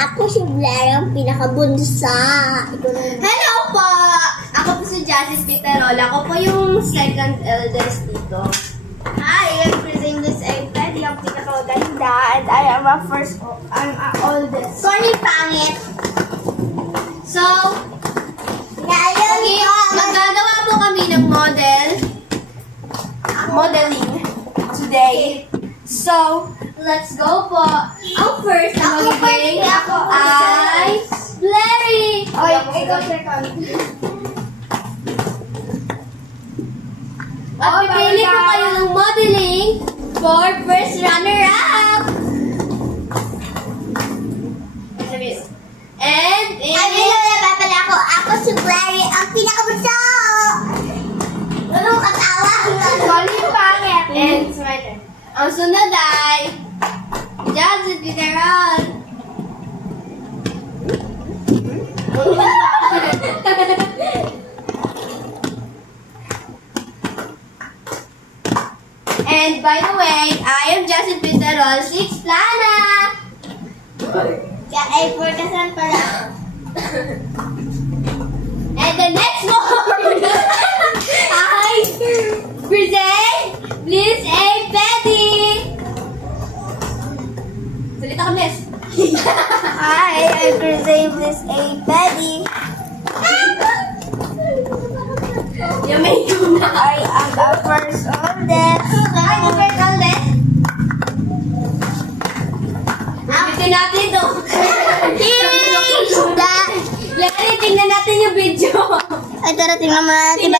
Ako si Blair, ang pinakabunsa. Hello po! Ako po si Jazzy Pitarola. Ako po yung second eldest dito. Hi, I'm Chrysalis Aiped, yung pinakamaganda. And I am I'm a oldest. Sorry, pangit. So, okay, magagawa po kami ng modeling today. So, let's go po. Ang first na magiging ako ay Larry! Oy, ikaw second. At pipili ko kayo ng modeling for first runner-up. And Ay, wala pala ako. Ako si Blair, ang pinakabunsa. Ano katawa? Sorry, pangit. And it's my turn. Ang sunod ay Jazzy Pitarola. And by the way, I am Jazzy Pitarola, 6 Plana. Kaya ay purkasan pala. And the next one ay present, please, a Betty. Salita ka, Miss. Hi, I'm Chrysalis Aiped. Yung may tuna. I am the first oldest. Ay, yung first oldest. Bitin natin ito. Larry, tingnan natin yung video. Ay, tara, tingnan mo natin.